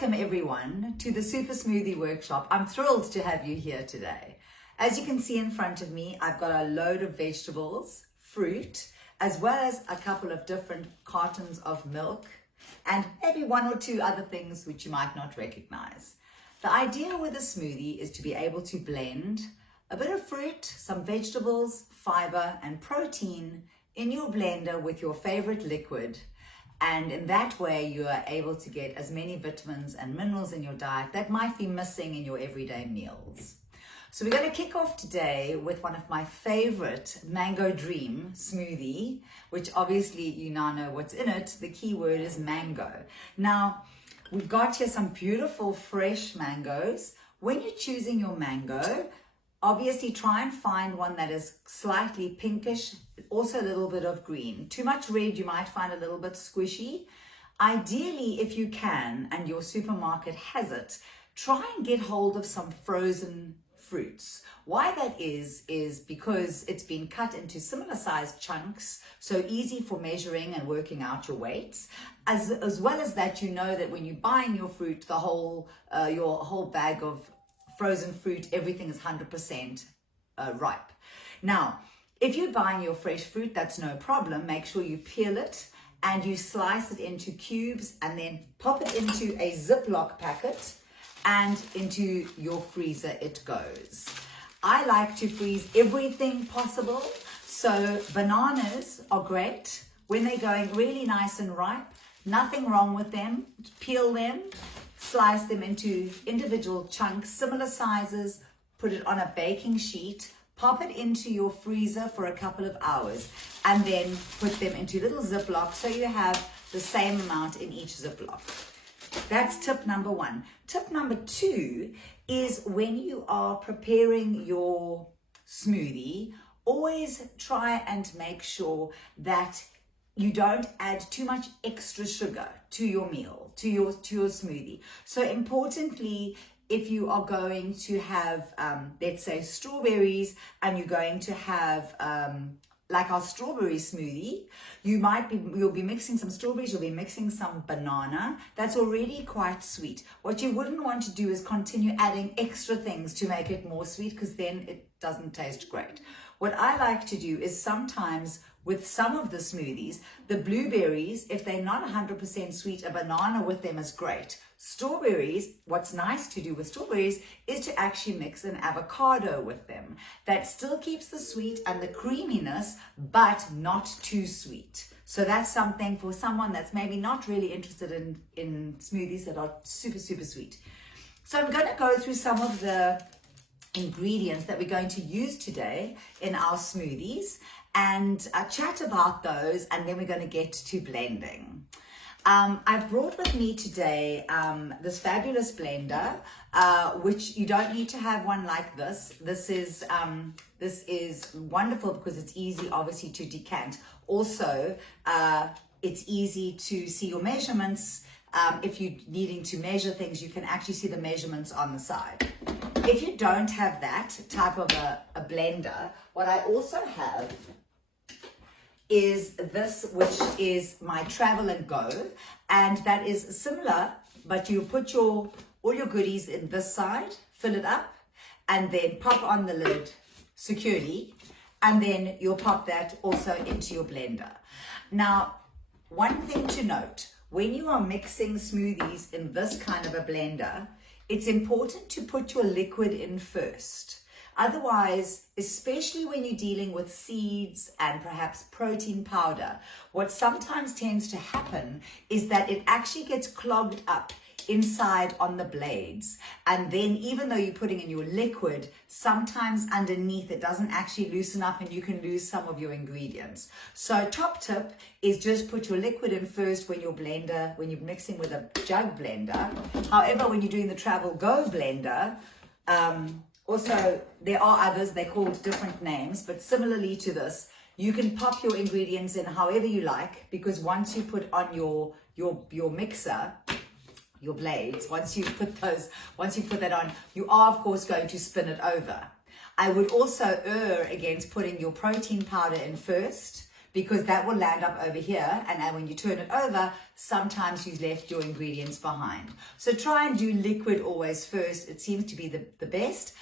Welcome everyone to the Super Smoothie Workshop. I'm thrilled to have you here today. As you can see in front of me, I've got a load of vegetables, fruit, as well as a couple of different cartons of milk and maybe one or two other things which you might not recognize. The idea with a smoothie is to be able to blend a bit of fruit, some vegetables, fiber and protein in your blender with your favorite liquid. And in that way, you are able to get as many vitamins and minerals in your diet that might be missing in your everyday meals. So we're going to kick off today with one of my favorite Mango Dream smoothie, which obviously you now know what's in it. The key word is mango. Now, we've got here some beautiful fresh mangoes. When you're choosing your mango, obviously try and find one that is slightly pinkish, also a little bit of green. Too much red, you might find a little bit squishy. Ideally, if you can, and your supermarket has it, try and get hold of some frozen fruits. Why that is because it's been cut into similar sized chunks, so easy for measuring and working out your weights. As well as that, you know that when you're buying your fruit, your whole bag of frozen fruit, everything is 100% ripe. Now, if you're buying your fresh fruit, that's no problem. Make sure you peel it and you slice it into cubes and then pop it into a Ziploc packet and into your freezer it goes. I like to freeze everything possible. So bananas are great when they're going really nice and ripe. Nothing wrong with them. Peel them, slice them into individual chunks, similar sizes, put it on a baking sheet, pop it into your freezer for a couple of hours, and then put them into little Ziplocs so you have the same amount in each Ziploc. That's tip number one. Tip number two is when you are preparing your smoothie, always try and make sure that you don't add too much extra sugar to your meal, to your smoothie. So importantly, if you are going to have, let's say strawberries, and you're going to have, like our strawberry smoothie, you'll be mixing some strawberries, you'll be mixing some banana. That's already quite sweet. What you wouldn't want to do is continue adding extra things to make it more sweet, because then it doesn't taste great. What I like to do is sometimes with some of the smoothies, the blueberries, if they're not 100% sweet, a banana with them is great. Strawberries, what's nice to do with strawberries is to actually mix an avocado with them. That still keeps the sweet and the creaminess, but not too sweet. So that's something for someone that's maybe not really interested in smoothies that are super, super sweet. So I'm going to go through some of the ingredients that we're going to use today in our smoothies and chat about those, and then we're going to get to blending. I've brought with me today this fabulous blender, which you don't need to have one like this. This is wonderful because it's easy, obviously, to decant. Also, it's easy to see your measurements. If you're needing to measure things, you can actually see the measurements on the side. If you don't have that type of a blender, what I also have is this, which is my Travel and Go, and that is similar, but you put all your goodies in this side, fill it up, and then pop on the lid securely, and then you'll pop that also into your blender. Now, one thing to note, when you are mixing smoothies in this kind of a blender, it's important to put your liquid in first. Otherwise, especially when you're dealing with seeds and perhaps protein powder, what sometimes tends to happen is that it actually gets clogged up inside on the blades. And then even though you're putting in your liquid, sometimes underneath it doesn't actually loosen up and you can lose some of your ingredients. So top tip is just put your liquid in first when you're mixing with a jug blender. However, when you're doing the Travel Go blender, also, there are others, they're called different names, but similarly to this, you can pop your ingredients in however you like, because once you put on your mixer, your blades, once you put that on, you are of course going to spin it over. I would also err against putting your protein powder in first, because that will land up over here, and then when you turn it over, sometimes you've left your ingredients behind. So try and do liquid always first. It seems to be the best.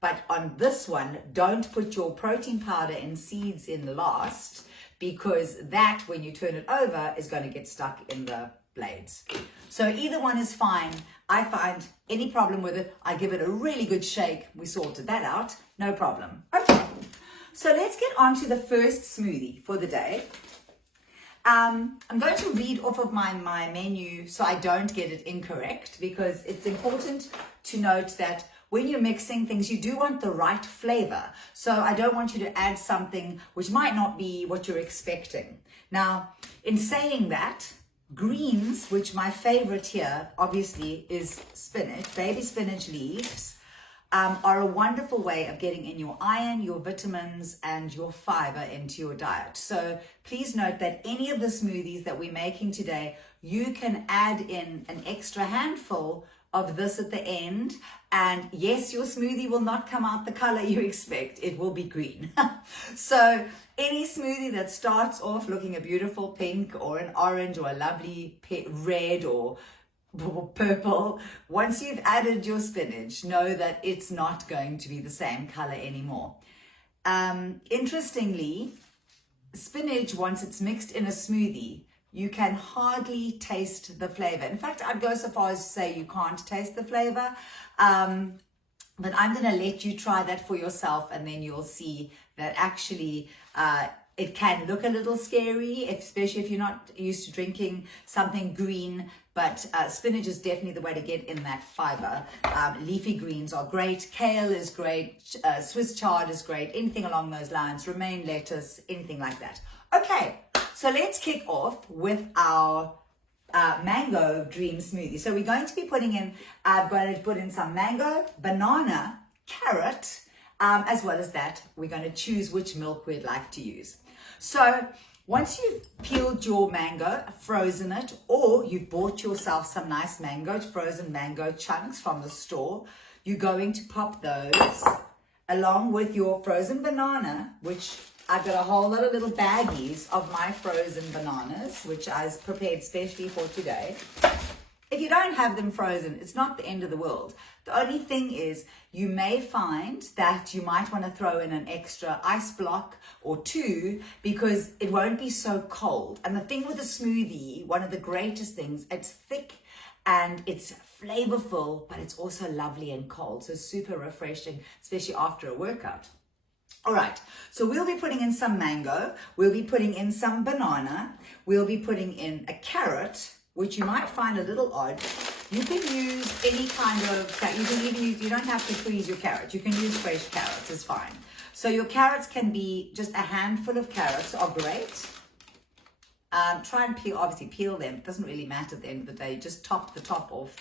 But on this one, don't put your protein powder and seeds in last, because that, when you turn it over, is going to get stuck in the blades. So either one is fine. I find any problem with it, I give it a really good shake. We sorted that out. No problem. Okay, so let's get on to the first smoothie for the day. I'm going to read off of my menu so I don't get it incorrect, because it's important to note that when you're mixing things, you do want the right flavor. So I don't want you to add something which might not be what you're expecting. Now, in saying that, greens, which my favorite here obviously is spinach, baby spinach leaves, are a wonderful way of getting in your iron, your vitamins, and your fiber into your diet. So please note that any of the smoothies that we're making today, you can add in an extra handful of this at the end, and yes, your smoothie will not come out the color you expect. It will be green. So any smoothie that starts off looking a beautiful pink or an orange or a lovely red or purple, once you've added your spinach, know that it's not going to be the same color anymore. Interestingly, spinach, once it's mixed in a smoothie, you can hardly taste the flavor. In fact, I'd go so far as to say you can't taste the flavor. But I'm going to let you try that for yourself, and then you'll see that actually it can look a little scary, especially if you're not used to drinking something green. But spinach is definitely the way to get in that fiber. Leafy greens are great. Kale is great. Swiss chard is great. Anything along those lines. Romaine lettuce, anything like that. Okay, so let's kick off with our mango dream smoothie. So we're going to be putting in, I've got to put in some mango, banana, carrot, as well as that, we're going to choose which milk we'd like to use. So once you've peeled your mango, frozen it, or you've bought yourself some nice frozen mango chunks from the store, you're going to pop those along with your frozen banana, which I've got a whole lot of little baggies of my frozen bananas, which I've prepared specially for today. If you don't have them frozen, it's not the end of the world. The only thing is, you may find that you might want to throw in an extra ice block or two, because it won't be so cold. And the thing with a smoothie, one of the greatest things, it's thick and it's flavorful, but it's also lovely and cold. So super refreshing, especially after a workout. All right, so we'll be putting in some mango, we'll be putting in some banana, we'll be putting in a carrot, which you might find a little odd. You can use any kind of, you can even use, you don't have to freeze your carrot. You can use fresh carrots, it's fine. So your carrots can be just a handful of carrots are great. Try and peel them. It doesn't really matter at the end of the day. Just top the top off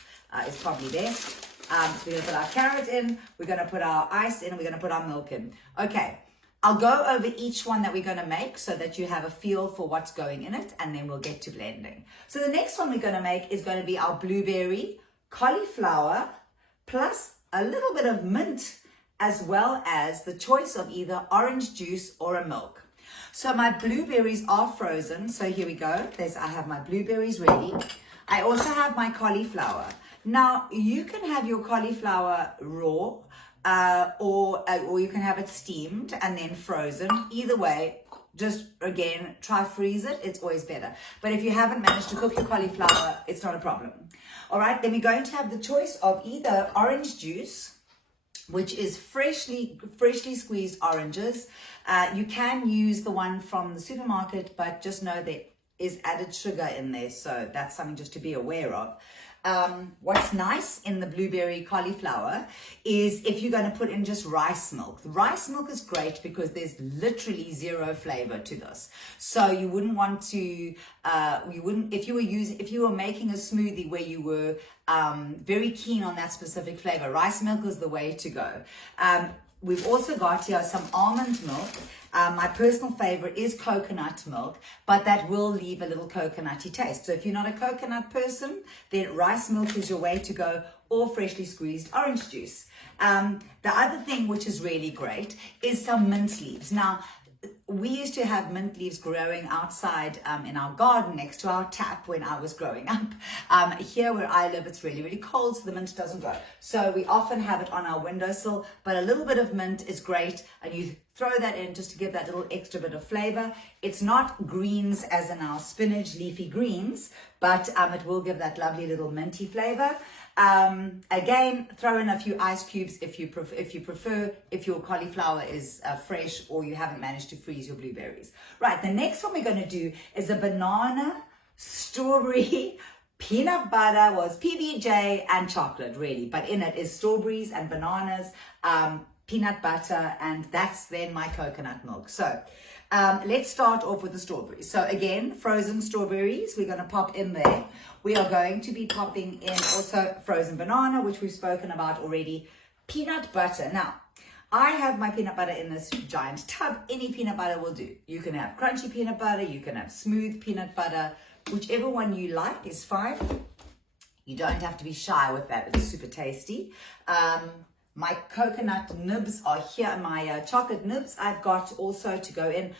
is probably best. So we're going to put our carrot in, we're going to put our ice in, and we're going to put our milk in. Okay, I'll go over each one that we're going to make so that you have a feel for what's going in it, and then we'll get to blending. So the next one we're going to make is going to be our blueberry, cauliflower, plus a little bit of mint, as well as the choice of either orange juice or a milk. So my blueberries are frozen, so here we go. I have my blueberries ready. I also have my cauliflower. Now, you can have your cauliflower raw, or you can have it steamed and then frozen. Either way, just again, try freeze it. It's always better. But if you haven't managed to cook your cauliflower, it's not a problem. All right, then we're going to have the choice of either orange juice, which is freshly squeezed oranges. You can use the one from the supermarket, but just know there is added sugar in there. So that's something just to be aware of. What's nice in the blueberry cauliflower is if you're going to put in just rice milk. The rice milk is great because there's literally zero flavor to this. So you wouldn't want to, if you were making a smoothie where you were very keen on that specific flavor, rice milk is the way to go. We've also got here some almond milk. My personal favorite is coconut milk, but that will leave a little coconutty taste. So if you're not a coconut person, then rice milk is your way to go, or freshly squeezed orange juice. The other thing which is really great is some mint leaves. Now, we used to have mint leaves growing outside in our garden next to our tap when I was growing up. Here where I live, it's really, really cold, so the mint doesn't grow. So we often have it on our windowsill, but a little bit of mint is great, and you throw that in just to give that little extra bit of flavor. It's not greens as in our spinach, leafy greens, but it will give that lovely little minty flavor. Again, throw in a few ice cubes if you prefer, if your cauliflower is fresh or you haven't managed to freeze your blueberries. Right, the next one we're going to do is a banana, strawberry, peanut butter, was PBJ, and chocolate, really. But in it is strawberries and bananas, peanut butter, and that's then my coconut milk. So let's start off with the strawberries. So again, frozen strawberries, we're going to pop in there. We are going to be popping in also frozen banana, which we've spoken about already. Peanut butter. Now, I have my peanut butter in this giant tub. Any peanut butter will do. You can have crunchy peanut butter, you can have smooth peanut butter, whichever one you like is fine. You don't have to be shy with that. It's super tasty. My coconut nibs are here, my chocolate nibs I've got also to go in.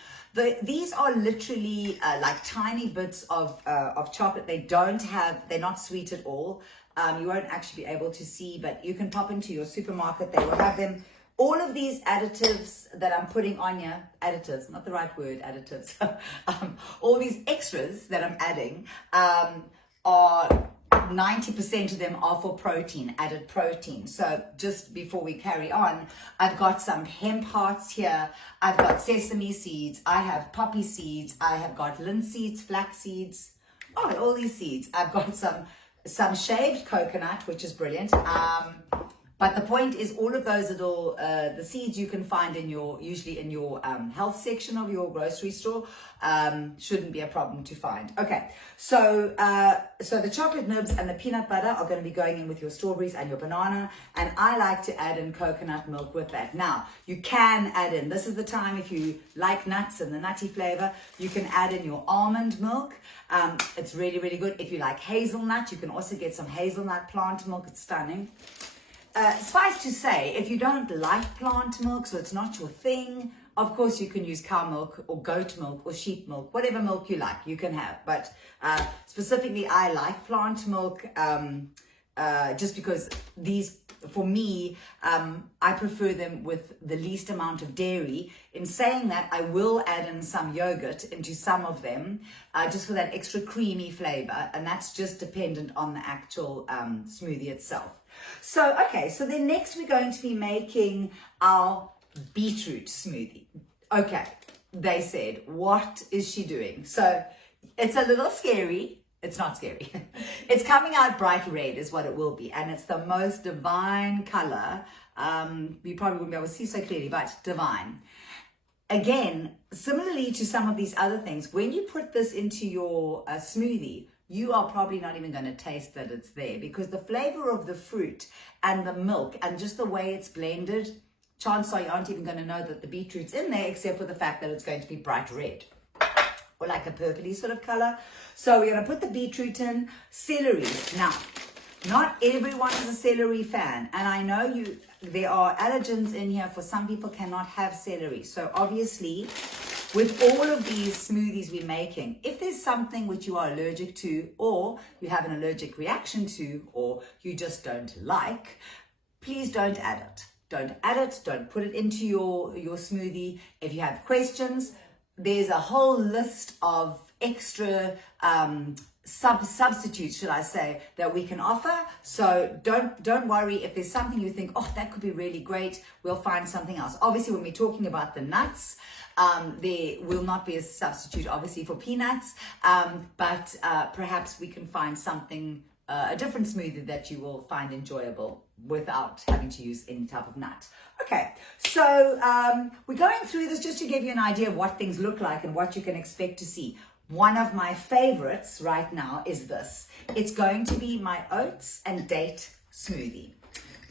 These are literally like tiny bits of chocolate. They're not sweet at all. You won't actually be able to see, but you can pop into your supermarket. They will have them. All of these additives that I'm putting on here, additives, not the right word, additives. All these extras that I'm adding are 90% of them are for protein, added protein. So just before we carry on, I've got some hemp hearts here. I've got sesame seeds. I have poppy seeds. I have got linseeds, flax seeds. Oh, all these seeds. I've got some shaved coconut, which is brilliant. But the point is, all of those little, the seeds you can find usually in your health section of your grocery store, shouldn't be a problem to find. Okay, so the chocolate nibs and the peanut butter are going to be going in with your strawberries and your banana, and I like to add in coconut milk with that. Now, you can add in, this is the time if you like nuts and the nutty flavor, you can add in your almond milk. It's really, really good. If you like hazelnut, you can also get some hazelnut plant milk. It's stunning. Suffice to say, if you don't like plant milk, so it's not your thing, of course you can use cow milk or goat milk or sheep milk, whatever milk you like, you can have. But specifically, I like plant milk just because these, for me, I prefer them with the least amount of dairy. In saying that, I will add in some yogurt into some of them, just for that extra creamy flavor, and that's just dependent on the actual smoothie itself. So, okay, so then next we're going to be making our beetroot smoothie. Okay, they said, what is she doing? So it's a little scary. It's not scary. It's coming out bright red is what it will be. And it's the most divine color. You probably wouldn't be able to see so clearly, but divine. Again, similarly to some of these other things, when you put this into your smoothie, you are probably not even going to taste that it's there, because the flavor of the fruit and the milk and just the way it's blended, chances are you aren't even going to know that the beetroot's in there, except for the fact that it's going to be bright red or like a purpley sort of color. So we're going to put the beetroot in. Celery. Now, not everyone is a celery fan, and I know there are allergens in here. For some people cannot have celery. So obviously, with all of these smoothies we're making, if there's something which you are allergic to, or you have an allergic reaction to, or you just don't like, please don't add it. Don't add it. Don't put it into your smoothie. If you have questions, there's a whole list of extra substitutes, should I say, that we can offer. So don't worry if there's something you think, oh, that could be really great. We'll find something else. Obviously, when we're talking about the nuts, there will not be a substitute, obviously, for peanuts, but perhaps we can find something, a different smoothie that you will find enjoyable without having to use any type of nut. Okay, so we're going through this just to give you an idea of what things look like and what you can expect to see. One of my favorites right now is this. It's going to be my oats and date smoothie.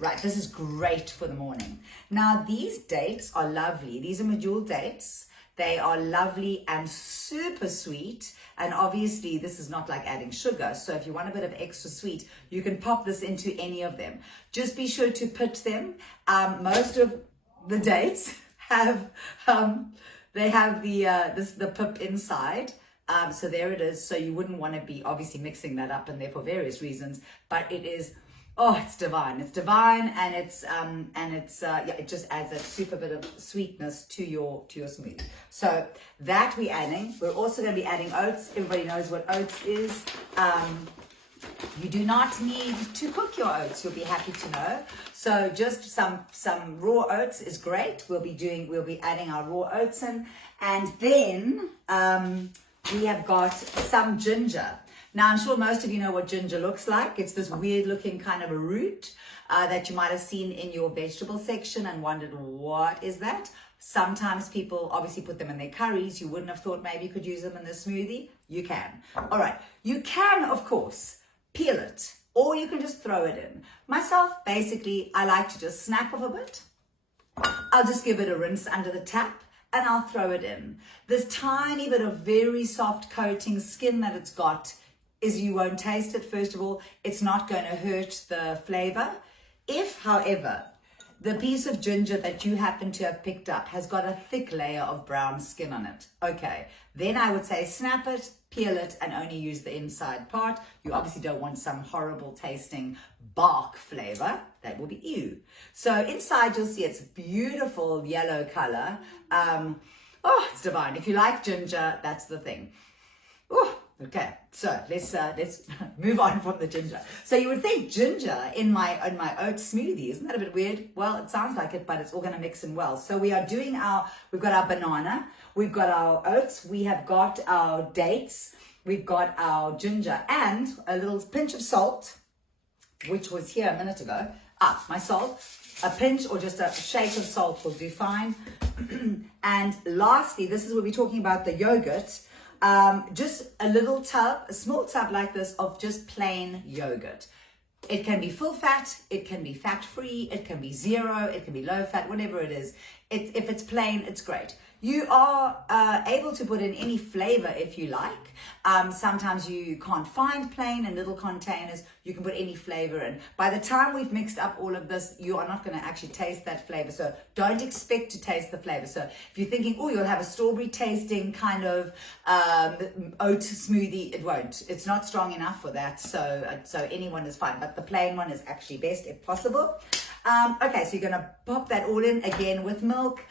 Right, this is great for the morning. Now, these dates are lovely. These are medjool dates. They are lovely and super sweet. And obviously, this is not like adding sugar. So if you want a bit of extra sweet, you can pop this into any of them. Just be sure to put them. Most of the dates have They have the pip inside. So there it is. So you wouldn't want to be obviously mixing that up in there for various reasons, but it is, oh, it's divine. It's divine, and it just adds a super bit of sweetness to your smoothie. So that we're adding. We're also going to be adding oats. Everybody knows what oats is. You do not need to cook your oats. You'll be happy to know. So just some raw oats is great. We'll be adding our raw oats in, and then we have got some ginger. Now, I'm sure most of you know what ginger looks like. It's this weird looking kind of a root that you might have seen in your vegetable section and wondered, what is that? Sometimes people obviously put them in their curries. You wouldn't have thought maybe you could use them in the smoothie. You can. All right. You can, of course, peel it, or you can just throw it in. Myself, basically, I like to just snap off a bit. I'll just give it a rinse under the tap, and I'll throw it in. This tiny bit of very soft coating skin that it's got is you won't taste it. First of all, it's not going to hurt the flavor. If, however, the piece of ginger that you happen to have picked up has got a thick layer of brown skin on it, okay, then I would say snap it, peel it, and only use the inside part. You obviously don't want some horrible tasting bark flavor. That will be ew. So inside you'll see it's beautiful yellow color. Oh, it's divine. If you like ginger, that's the thing. Oh, okay. So let's move on from the ginger. So you would think ginger in my oat smoothie, isn't that a bit weird? Well, it sounds like it, but it's all going to mix in well. So we've got our banana, we've got our oats, we have got our dates, we've got our ginger, and a little pinch of salt, which was here a minute ago. My salt, a pinch or just a shake of salt will do fine. And lastly, this is where we're talking about the yogurt. Just a little tub, a small tub like this of just plain yogurt. It can be full fat, it can be fat free, it can be zero, it can be low fat, whatever it is. If it's plain, it's great. You are able to put in any flavor if you like. Sometimes you can't find plain in little containers. You can put any flavor in. By the time we've mixed up all of this, you are not going to actually taste that flavor. So don't expect to taste the flavor. So if you're thinking, oh, you'll have a strawberry tasting kind of oat smoothie, it won't. It's not strong enough for that. So anyone is fine. But the plain one is actually best if possible. Okay, so you're going to pop that all in again with milk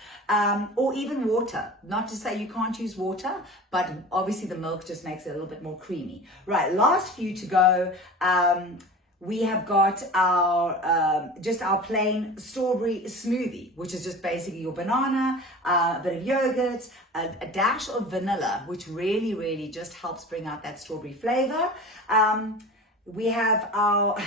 or even water. Not to say you can't use water, but obviously the milk just makes it a little bit more creamy. Right, last few to go. We have got our just our plain strawberry smoothie, which is just basically your banana, a bit of yogurt, a dash of vanilla, which really, really just helps bring out that strawberry flavor. We have our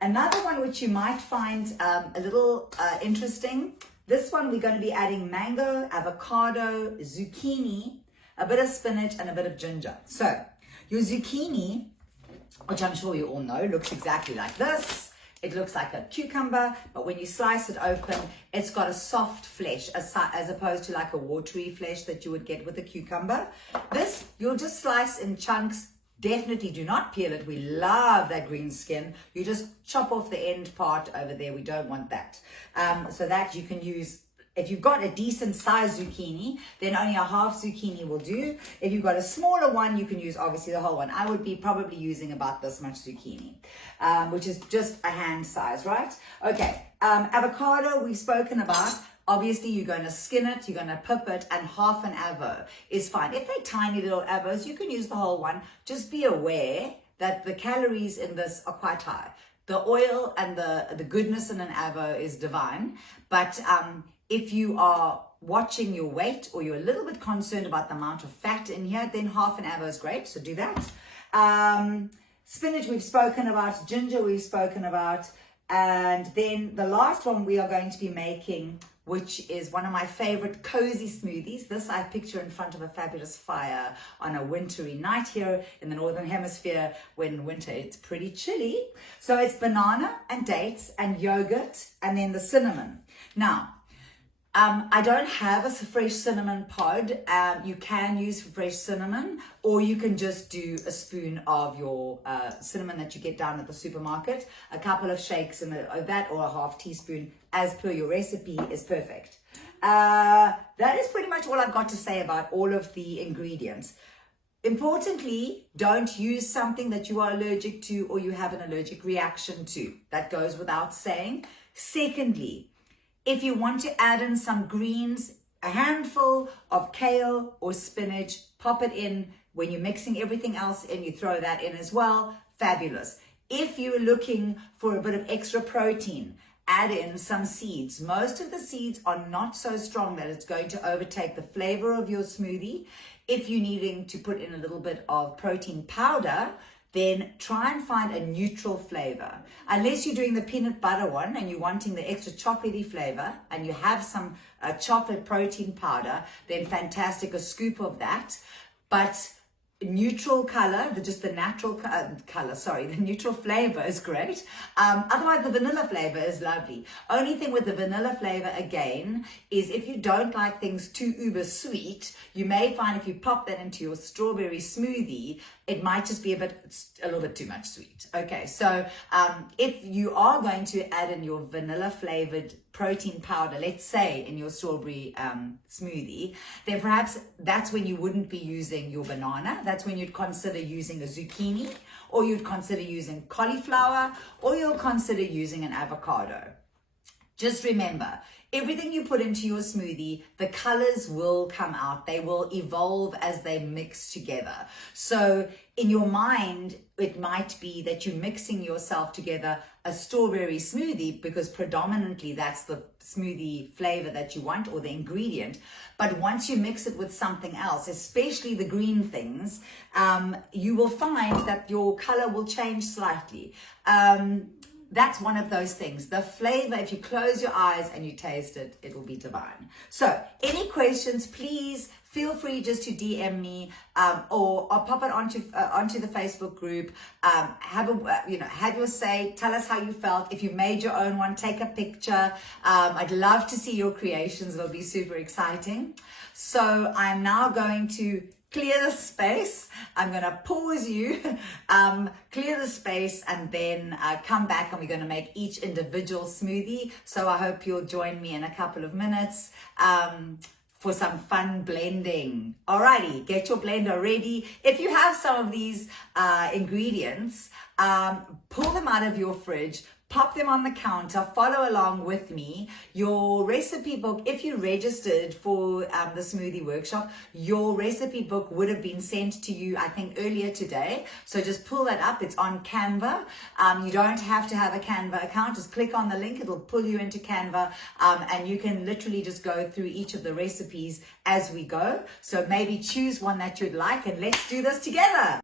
another one which you might find a little interesting. This one we're going to be adding mango, avocado, zucchini, a bit of spinach, and a bit of ginger. So your zucchini, which I'm sure you all know, looks exactly like this. It looks like a cucumber, but when you slice it open, it's got a soft flesh as opposed to like a watery flesh that you would get with a cucumber. This, you'll just slice in chunks. Definitely do not peel it. We love that green skin. You just chop off the end part over there. We don't want that. So that you can use, if you've got a decent size zucchini, then only a half zucchini will do. If you've got a smaller one, you can use obviously the whole one. I would be probably using about this much zucchini, which is just a hand size, right? Okay, avocado we've spoken about. Obviously, you're going to skin it, you're going to pip it, and half an avo is fine. If they're tiny little avos, you can use the whole one. Just be aware that the calories in this are quite high. The oil and the goodness in an avo is divine. But if you are watching your weight or you're a little bit concerned about the amount of fat in here, then half an avo is great. So do that. Spinach we've spoken about. Ginger we've spoken about. And then the last one we are going to be making, which is one of my favorite cozy smoothies. This I picture in front of a fabulous fire on a wintry night here in the Northern Hemisphere when winter it's pretty chilly. So it's banana and dates and yogurt and then the cinnamon. Now, I don't have a fresh cinnamon pod. You can use fresh cinnamon, or you can just do a spoon of your cinnamon that you get down at the supermarket. A couple of shakes of that, or a half teaspoon, as per your recipe, is perfect. that is pretty much all I've got to say about all of the ingredients. Importantly, don't use something that you are allergic to or you have an allergic reaction to. That goes without saying. Secondly, if you want to add in some greens, a handful of kale or spinach, pop it in. When you're mixing everything else in, you throw that in as well. Fabulous. If you're looking for a bit of extra protein, add in some seeds. Most of the seeds are not so strong that it's going to overtake the flavor of your smoothie. If you're needing to put in a little bit of protein powder, then try and find a neutral flavor. Unless you're doing the peanut butter one and you're wanting the extra chocolatey flavor and you have some chocolate protein powder, then fantastic, a scoop of that. But neutral color, just the natural color, the neutral flavor is great. Otherwise, the vanilla flavor is lovely. Only thing with the vanilla flavor, again, is if you don't like things too uber sweet, you may find if you pop that into your strawberry smoothie, it might just be a little bit too much sweet. Okay, so if you are going to add in your vanilla flavored protein powder, let's say in your strawberry smoothie, then perhaps that's when you wouldn't be using your banana. That's when you'd consider using a zucchini, or you'd consider using cauliflower, or you'll consider using an avocado. Just remember, everything you put into your smoothie, the colors will come out. They will evolve as they mix together. So in your mind, it might be that you're mixing yourself together a strawberry smoothie because predominantly that's the smoothie flavor that you want or the ingredient. But once you mix it with something else, especially the green things, you will find that your color will change slightly. That's one of those things. The flavor, if you close your eyes and you taste it, it will be divine. So any questions, please feel free just to DM me or pop it onto the Facebook group. Have your say. Tell us how you felt. If you made your own one, take a picture. I'd love to see your creations. It'll be super exciting. So I'm now going to clear the space. I'm going to pause you, clear the space, and then come back and we're going to make each individual smoothie. So I hope you'll join me in a couple of minutes for some fun blending. Alrighty, get your blender ready. If you have some of these ingredients, pull them out of your fridge, pop them on the counter, follow along with me. Your recipe book, if you registered for the smoothie workshop, your recipe book would have been sent to you, I think, earlier today. So just pull that up. It's on Canva. You don't have to have a Canva account. Just click on the link. It'll pull you into Canva, and you can literally just go through each of the recipes as we go. So maybe choose one that you'd like, and let's do this together.